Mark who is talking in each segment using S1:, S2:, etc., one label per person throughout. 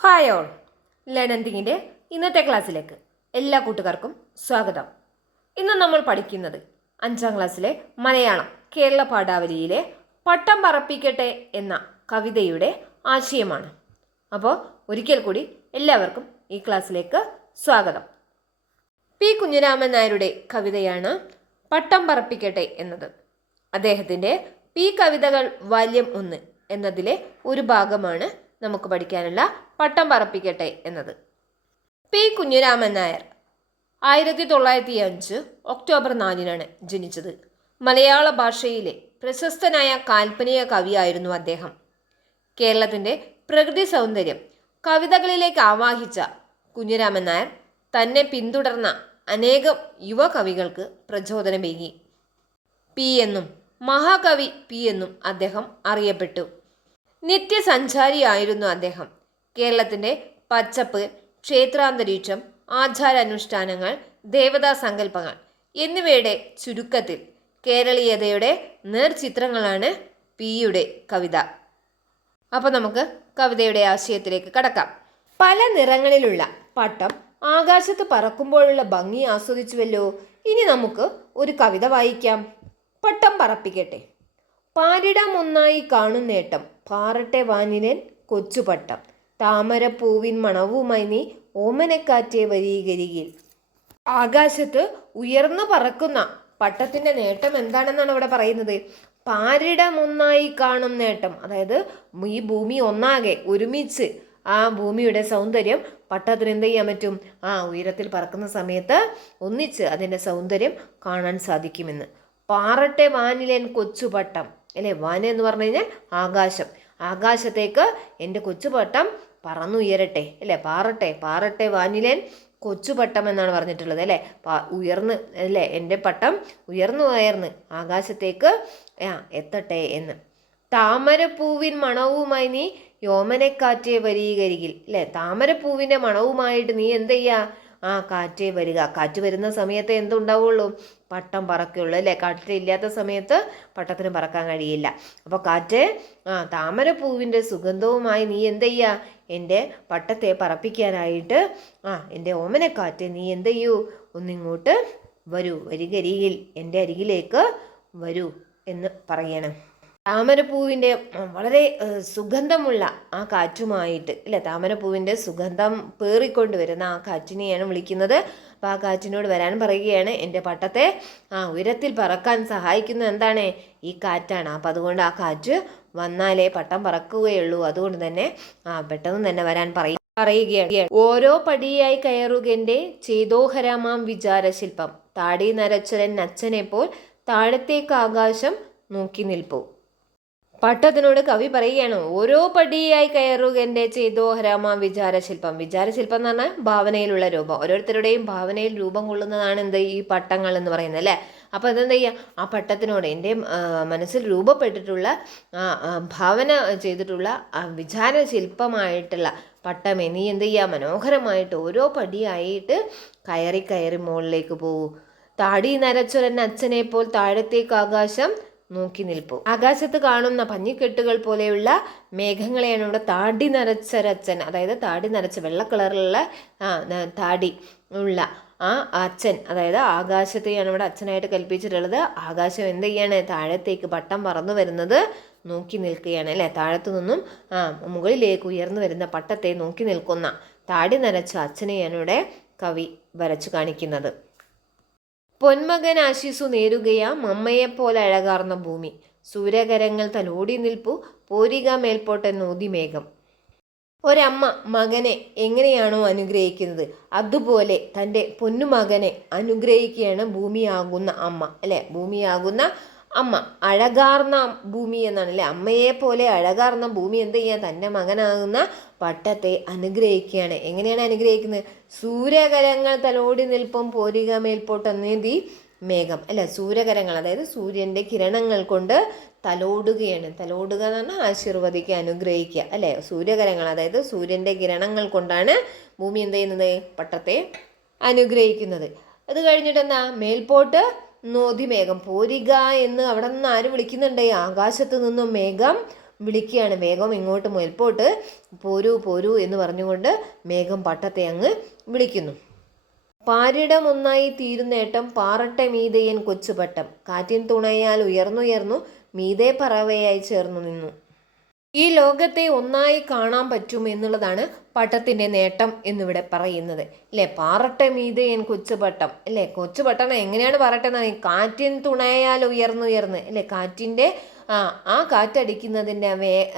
S1: Hi all ലേണന്തിങ്ങിന്റെ ഇന്നത്തെ ക്ലാസ്സിലേക്ക് എല്ലാ കൂട്ടുകാർക്കും സ്വാഗതം. ഇന്ന് നമ്മൾ പഠിക്കുന്നത് അഞ്ചാം ക്ലാസ്സിലെ മലയാളം കേരള പാഠാവലിയിലെ പട്ടം പറപ്പിക്കട്ടെ എന്ന കവിതയുടെ ആശയമാണ്. അപ്പോൾ ഒരിക്കൽ കൂടി എല്ലാവർക്കും ഈ ക്ലാസ്സിലേക്ക് സ്വാഗതം. പി. കുഞ്ഞിരാമൻ നായരുടെ കവിതയാണ് പട്ടം പറപ്പിക്കട്ടെ എന്നത്. അദ്ദേഹത്തിന്റെ പി കവിതകൾ വാല്യം ഒന്ന് എന്നതിലെ ഒരു ഭാഗമാണ് നമുക്ക് പഠിക്കാനുള്ള പട്ടം പറപ്പിക്കട്ടെ എന്നത്. പി. കുഞ്ഞുരാമൻ നായർ ആയിരത്തി തൊള്ളായിരത്തി അഞ്ച് ഒക്ടോബർ നാലിനാണ് ജനിച്ചത്. മലയാള ഭാഷയിലെ പ്രശസ്തനായ കാൽപ്പനിക കവിയായിരുന്നു അദ്ദേഹം. കേരളത്തിന്റെ പ്രകൃതി സൗന്ദര്യം കവിതകളിലേക്ക് ആവാഹിച്ച കുഞ്ഞുരാമൻ നായർ തന്നെ പിന്തുടർന്ന അനേകം യുവ കവികൾക്ക് പ്രചോദനമേകി. പി. എന്നും മഹാകവി പി. എന്നും അദ്ദേഹം അറിയപ്പെട്ടു. നിത്യസഞ്ചാരിയായിരുന്നു അദ്ദേഹം. കേരളത്തിന്റെ പച്ചപ്പ് ക്ഷേത്രാന്തരീക്ഷം ആചാരാനുഷ്ഠാനങ്ങൾ ദേവതാ സങ്കല്പങ്ങൾ എന്നിവയുടെ ചുരുക്കത്തിൽ കേരളീയതയുടെ നേർചിത്രങ്ങളാണ് പിയുടെ കവിത. അപ്പോൾ നമുക്ക് കവിതയുടെ ആശയത്തിലേക്ക് കടക്കാം. പല നിറങ്ങളിലുള്ള പട്ടം ആകാശത്ത് പറക്കുമ്പോഴുള്ള ഭംഗി ആസ്വദിച്ചുവല്ലോ. ഇനി നമുക്ക് ഒരു കവിത വായിക്കാം. പട്ടം പറപ്പിക്കട്ടെ. പാരിടമൊന്നായി കാണുന്നേട്ടം. പാറട്ടെ വാനിനൻ കൊച്ചുപട്ടം. താമരപ്പൂവിൻ മണവുമായി നീ ഓമനക്കാറ്റെ വരീകരികിൽ. ആകാശത്ത് ഉയർന്നു പറക്കുന്ന പട്ടത്തിന്റെ നേട്ടം എന്താണെന്നാണ് ഇവിടെ പറയുന്നത്? പാരിടമൊന്നായി കാണും നേട്ടം. അതായത് ഈ ഭൂമി ഒന്നാകെ ഒരുമിച്ച് ആ ഭൂമിയുടെ സൗന്ദര്യം പട്ടത്തിന് എന്ത് ചെയ്യാൻ പറ്റും? ആ ഉയരത്തിൽ പറക്കുന്ന സമയത്ത് ഒന്നിച്ച് അതിന്റെ സൗന്ദര്യം കാണാൻ സാധിക്കുമെന്ന്. പാറട്ടെ വാനിലേൻ കൊച്ചുപട്ടം. അല്ലേ? വാന എന്ന് പറഞ്ഞു കഴിഞ്ഞാൽ ആകാശം. ആകാശത്തേക്ക് എന്റെ കൊച്ചുപട്ടം പറന്നുയരട്ടെ അല്ലേ? പാറട്ടെ പാറട്ടെ വാനിലേൻ കൊച്ചുപട്ടം എന്നാണ് പറഞ്ഞിട്ടുള്ളത് അല്ലേ? ഉയർന്ന് അല്ലേ? എന്റെ പട്ടം ഉയർന്നു ഉയർന്ന് ആകാശത്തേക്ക് ആ എത്തട്ടെ എന്ന്. താമരപ്പൂവിൻ മണവുമായി നീ യോമനക്കാറ്റെ വരീകരികിൽ അല്ലേ? താമരപ്പൂവിന്റെ മണവുമായിട്ട് നീ എന്ത് ചെയ്യുക ആ കാറ്റേ വരിക. കാറ്റ് വരുന്ന സമയത്ത് എന്തുണ്ടാവുള്ളൂ? പട്ടം പറക്കുള്ളൂ അല്ലേ? കാറ്റിലില്ലാത്ത സമയത്ത് പട്ടത്തിന് പറക്കാൻ കഴിയില്ല. അപ്പോൾ കാറ്റ് ആ താമരപ്പൂവിന്റെ സുഗന്ധവുമായി നീ എന്ത് ചെയ്യുക എന്റെ പട്ടത്തെ പറപ്പിക്കാനായിട്ട് ആ എന്റെ ഓമനക്കാറ്റ് നീ എന്ത് ചെയ്യൂ? ഒന്നിങ്ങോട്ട് വരൂ. വരികരികിൽ എന്റെ അരികിലേക്ക് വരൂ എന്ന് പറയണം. താമരപ്പൂവിന്റെ വളരെ സുഗന്ധമുള്ള ആ കാറ്റുമായിട്ട് ഇല്ല? താമരപ്പൂവിന്റെ സുഗന്ധം പേറിക്കൊണ്ട് വരുന്ന ആ കാറ്റിനെയാണ് വിളിക്കുന്നത്. അപ്പോൾ ആ കാറ്റിനോട് വരാൻ പറയുകയാണ് എന്റെ പട്ടത്തെ. ആ ഉയരത്തിൽ പറക്കാൻ സഹായിക്കുന്നത് എന്താണ്? ഈ കാറ്റാണ്. അപ്പോൾ അതുകൊണ്ട് ആ കാറ്റ് വന്നാലേ പട്ടം പറക്കുകയുള്ളൂ. അതുകൊണ്ട് തന്നെ ആ പെട്ടെന്ന് തന്നെ വരാൻ പറയും പറയുകയാണ്. ഓരോ പടിയായി കയറുകന്റെ ചേതോഹരമാം വിചാരശില്പം. താടി നരച്ചരൻ പോൽ താഴത്തേക്ക് ആകാശം നോക്കി നിൽപ്പു. പട്ടത്തിനോട് കവി പറയുകയാണ് ഓരോ പടിയായി കയറുകന്റെ ചെയ്തോഹരാമ വിചാരശില്പം. വിചാരശില്പം എന്ന് പറഞ്ഞാൽ ഭാവനയിലുള്ള രൂപം. ഓരോരുത്തരുടെയും ഭാവനയിൽ രൂപം കൊള്ളുന്നതാണ് എന്ത് ഈ പട്ടങ്ങൾ എന്ന് പറയുന്നത് അല്ലേ? അപ്പോൾ അതെന്താ ചെയ്യുക ആ പട്ടത്തിനോട് എന്റെ മനസ്സിൽ രൂപപ്പെട്ടിട്ടുള്ള ഭാവന ചെയ്തിട്ടുള്ള വിചാരശില്പമായിട്ടുള്ള പട്ടമേ നീ എന്ത് ചെയ്യുക മനോഹരമായിട്ട് ഓരോ പടിയായിട്ട് കയറി കയറി മുകളിലേക്ക് പോകൂ. താടി നരച്ചൊരൻ അച്ഛനെ പോൽ താഴത്തേക്ക് ആകാശം നോക്കി നിൽപ്പു ആകാശത്ത് കാണുന്ന പഞ്ഞിക്കെട്ടുകൾ പോലെയുള്ള മേഘങ്ങളെയാണ് ഇവിടെ താടി നരച്ചരച്ചൻ അതായത് താടി നരച്ച വെള്ള കളറിലുള്ള താടി ഉള്ള ആ അച്ഛൻ അതായത് ആകാശത്തെയാണ് ഇവിടെ അച്ഛനായിട്ട് കൽപ്പിച്ചിട്ടുള്ളത്. ആകാശം എന്ത് ചെയ്യാണ്? താഴത്തേക്ക് പട്ടം പറന്നു വരുന്നത് നോക്കി നിൽക്കുകയാണ് അല്ലേ? താഴത്തു നിന്നും ആ മുകളിലേക്ക് ഉയർന്നു വരുന്ന പട്ടത്തെ നോക്കി നിൽക്കുന്ന താടി നരച്ച അച്ഛനെയാണ് ഇവിടെ കവി വരച്ചു കാണിക്കുന്നത്. പൊന്മകൻ ആശിസു നേരുകയാ മമ്മയെപ്പോലെ അഴകാർന്ന ഭൂമി. സൂര്യകരങ്ങൾ തലോടി നിൽപ്പു പോരിക മേൽപോട്ടെ നോതി മേഘം. ഒരമ്മ മകനെ എങ്ങനെയാണോ അനുഗ്രഹിക്കുന്നത്? അതുപോലെ തന്റെ പൊന്നുമകനെ അനുഗ്രഹിക്കുകയാണ് ഭൂമിയാകുന്ന അമ്മ അല്ലേ? ഭൂമിയാകുന്ന അമ്മ. അഴകാർന്ന ഭൂമി എന്നാണ് അല്ലേ? അമ്മയെ പോലെ അഴകാർന്ന ഭൂമി എന്ത് ചെയ്യാൻ തന്റെ മകനാകുന്ന പട്ടത്തെ അനുഗ്രഹിക്കുകയാണ്. എങ്ങനെയാണ് അനുഗ്രഹിക്കുന്നത്? സൂര്യകരങ്ങൾ തലോടി നിൽപ്പം പോരിക നീതി മേഘം. അല്ല? സൂര്യകരങ്ങൾ അതായത് സൂര്യന്റെ കിരണങ്ങൾ കൊണ്ട് തലോടുകയാണ്. തലോടുക എന്ന് പറഞ്ഞാൽ ആശീർവദിക്കുക അനുഗ്രഹിക്കുക. അല്ലേ? സൂര്യകരങ്ങൾ അതായത് സൂര്യന്റെ കിരണങ്ങൾ കൊണ്ടാണ് ഭൂമി എന്ത് ചെയ്യുന്നത്? പട്ടത്തെ അനുഗ്രഹിക്കുന്നത്. അത് കഴിഞ്ഞിട്ട് എന്താ? മേൽപോട്ട് നോതി മേഘം. പോരിക എന്ന് അവിടെ നിന്ന് ആര് വിളിക്കുന്നുണ്ട്? ആകാശത്ത് നിന്നും മേഘം വിളിക്കുകയാണ്. മേഘം ഇങ്ങോട്ട് മുൽപോട്ട് പോരൂ പോരൂ എന്ന് പറഞ്ഞുകൊണ്ട് മേഘം പട്ടത്തെ അങ്ങ് വിളിക്കുന്നു. പാരിടമൊന്നായി തീരുന്നേട്ടം പാറട്ടെ മീതയൻ കൊച്ചുപട്ടം. കാറ്റിൻ തുണയാൽ ഉയർന്നുയർന്നു മീതേ പറവയായി ചേർന്നു നിന്നു. ഈ ലോകത്തെ ഒന്നായി കാണാൻ പറ്റും എന്നുള്ളതാണ് പട്ടത്തിന്റെ നേട്ടം എന്നിവിടെ പറയുന്നത്. അല്ലേ പാറട്ടെ മീതയൻ കൊച്ചുപട്ടം. അല്ലേ കൊച്ചുപട്ടണം എങ്ങനെയാണ് പറട്ടെന്നാണ് കാറ്റിൻ തുണയാൽ ഉയർന്നുയർന്ന്. അല്ലേ കാറ്റിന്റെ ആ ആ കാറ്റടിക്കുന്നതിന്റെ വേ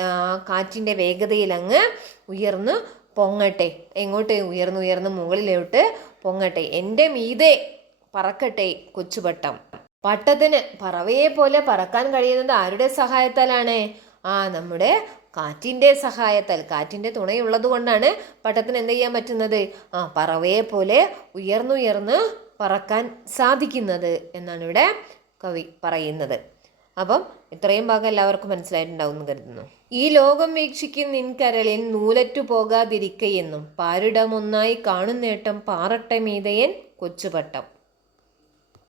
S1: കാറ്റിന്റെ വേഗതയിൽ അങ്ങ് ഉയർന്ന് പൊങ്ങട്ടെ. എങ്ങോട്ട്? ഉയർന്ന് ഉയർന്ന് മുകളിലോട്ട് പൊങ്ങട്ടെ. എന്റെ മീതെ പറക്കട്ടെ കൊച്ചുപട്ടം. പട്ടത്തിന് പറവയെ പോലെ പറക്കാൻ കഴിയുന്നത് ആരുടെ സഹായത്താലാണ്? ആ നമ്മുടെ കാറ്റിന്റെ സഹായത്താൽ. കാറ്റിന്റെ തുണയുള്ളത് കൊണ്ടാണ് പട്ടത്തിന് എന്ത് ചെയ്യാൻ പറ്റുന്നത്? ആ പറവയെ പോലെ ഉയർന്നുയർന്ന് പറക്കാൻ സാധിക്കുന്നത് എന്നാണ് ഇവിടെ കവി പറയുന്നത്. അപ്പം ഇത്രയും ഭാഗം എല്ലാവർക്കും മനസ്സിലായിട്ടുണ്ടാവും എന്ന് കരുതുന്നു. ഈ ലോകം വീക്ഷിക്കും നിൻകരളിൻ നൂലറ്റു പോകാതിരിക്കയെന്നും പാരിടമൊന്നായി കാണുന്നേട്ടം പാറട്ടെ മീതയൻ കൊച്ചുപട്ടം.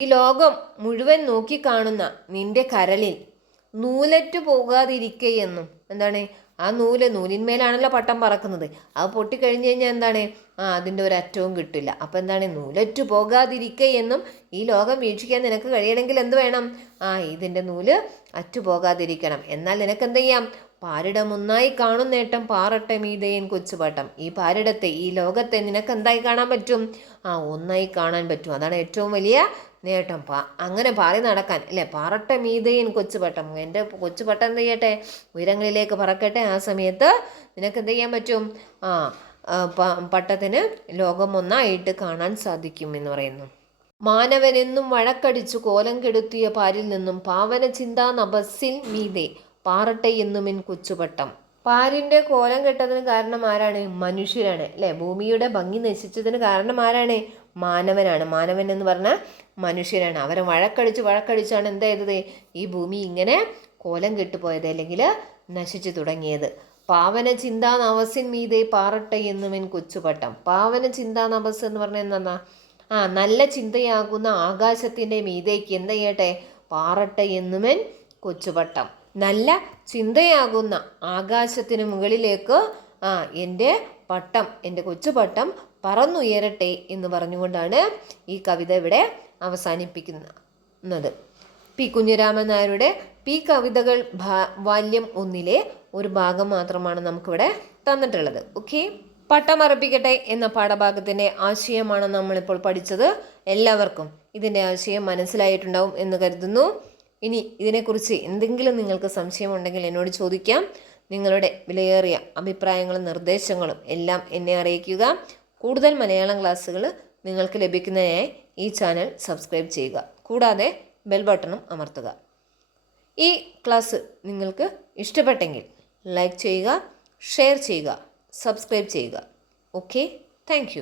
S1: ഈ ലോകം മുഴുവൻ നോക്കിക്കാണുന്ന നിന്റെ കരളിൽ നൂലറ്റു പോകാതിരിക്കയെന്നും എന്താണ്? ആ നൂൽ നൂലിന്മേലാണല്ലോ പട്ടം പറക്കുന്നത്. അത് പൊട്ടിക്കഴിഞ്ഞ് കഴിഞ്ഞാൽ എന്താണ്? ആ അതിന്റെ അറ്റവും കിട്ടില്ല. അപ്പം എന്താണ്? നൂലറ്റു പോകാതിരിക്കയെന്നും ഈ ലോകം വീക്ഷിക്കാൻ നിനക്ക് കഴിയണമെങ്കിൽ എന്ത് വേണം? ആ ഇതിന്റെ നൂൽ അറ്റു പോകാതിരിക്കണം. എന്നാൽ നിനക്ക് എന്ത് ചെയ്യാം? പാരിടം ഒന്നായി കാണുന്നേട്ടം പാറട്ടെ മീതയൻ കൊച്ചുപാട്ടം. ഈ പാരിടത്തെ ഈ ലോകത്തെ നിനക്ക് എന്തായി കാണാൻ പറ്റും? ആ ഒന്നായി കാണാൻ പറ്റും. അതാണ് ഏറ്റവും വലിയ നേട്ടം. പാ അങ്ങനെ പാറി നടക്കാൻ. അല്ലേ പാറട്ടെ മീതയൻ കൊച്ചുപട്ടം. എന്റെ കൊച്ചുപട്ടം എന്ത് ചെയ്യട്ടെ? ഉയരങ്ങളിലേക്ക് പറക്കട്ടെ. ആ സമയത്ത് നിനക്ക് എന്ത് ചെയ്യാൻ പറ്റും? ആ പട്ടത്തിന് ലോകം ഒന്നായിട്ട് കാണാൻ സാധിക്കും എന്ന് പറയുന്നു. മാനവനെന്നും വഴക്കടിച്ചു കോലം കെടുത്തിയ പാരിൽ നിന്നും പാവന ചിന്താ നഭസിൽ മീതെ. പാറട്ടെ എന്നുമെൻ കൊച്ചുപട്ടം. പാരിന്റെ കോലം കെട്ടതിന് കാരണം ആരാണ്? മനുഷ്യരാണ്. അല്ലെ? ഭൂമിയുടെ ഭംഗി നശിച്ചതിന് കാരണം ആരാണ്? മാനവനാണ്. മാനവൻ എന്ന് പറഞ്ഞാൽ മനുഷ്യരാണ്. അവരെ വഴക്കടിച്ച് വഴക്കടിച്ചാണ് എന്തായത് ഈ ഭൂമി ഇങ്ങനെ കോലം കെട്ടുപോയത് അല്ലെങ്കിൽ നശിച്ചു തുടങ്ങിയത്. പാവന ചിന്താ നവസിൻ മീതെ പാറട്ടെ എന്നുമെൻ കൊച്ചുപട്ടം. പാവന ചിന്താ നവസ് എന്ന് പറഞ്ഞാൽ എന്താ ആ നല്ല ചിന്തയാകുന്ന ആകാശത്തിന്റെ മീതേക്ക് എന്ത് ചെയ്യട്ടെ? പാറട്ടെ എന്നുമെൻ കൊച്ചുപട്ടം. നല്ല ചിന്തയാകുന്ന ആകാശത്തിന് മുകളിലേക്ക് ആ എന്റെ പട്ടം എന്റെ കൊച്ചുപട്ടം പറന്നുയരട്ടെ എന്ന് പറഞ്ഞുകൊണ്ടാണ് ഈ കവിത ഇവിടെ അവസാനിപ്പിക്കുന്നത്. പി. കുഞ്ഞിരാമൻ നായരുടെ പി കവിതകൾ വാല്യം ഒന്നിലെ ഒരു ഭാഗം മാത്രമാണ് നമുക്കിവിടെ തന്നിട്ടുള്ളത്. ഓക്കെ? പട്ടമറപ്പിക്കട്ടെ എന്ന പാഠഭാഗത്തിന്റെ ആശയമാണ് നമ്മളിപ്പോൾ പഠിച്ചത്. എല്ലാവർക്കും ഇതിന്റെ ആശയം മനസ്സിലായിട്ടുണ്ടാവും എന്ന് കരുതുന്നു. ഇനി ഇതിനെക്കുറിച്ച് എന്തെങ്കിലും നിങ്ങൾക്ക് സംശയമുണ്ടെങ്കിൽ എന്നോട് ചോദിക്കാം. നിങ്ങളുടെ വിലയേറിയ അഭിപ്രായങ്ങളും നിർദ്ദേശങ്ങളും എല്ലാം എന്നെ അറിയിക്കുക. കൂടുതൽ മലയാളം ക്ലാസ്സുകൾ നിങ്ങൾക്ക് ലഭിക്കുന്നതിനായി ഈ ചാനൽ സബ്സ്ക്രൈബ് ചെയ്യുക. കൂടാതെ ബെൽ ബട്ടണും അമർത്തുക. ഈ ക്ലാസ് നിങ്ങൾക്ക് ഇഷ്ടപ്പെട്ടെങ്കിൽ ലൈക്ക് ചെയ്യുക ഷെയർ ചെയ്യുക സബ്സ്ക്രൈബ് ചെയ്യുക. Okay thank